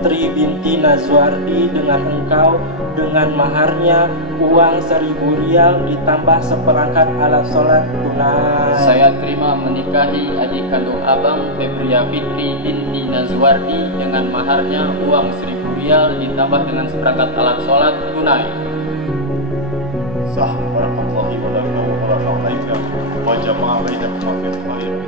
Putri binti Nazwardi dengan engkau, dengan maharnya uang 1.000 rial ditambah seperangkat alat sholat tunai. Saya terima menikahi adik kandung abang Febria Fitri binti Nazwardi dengan maharnya uang 1.000 rial ditambah dengan seperangkat alat sholat tunai. Sah, barakallahu wa lakum wa baraka alaika wa jama'a bainakum fil khair.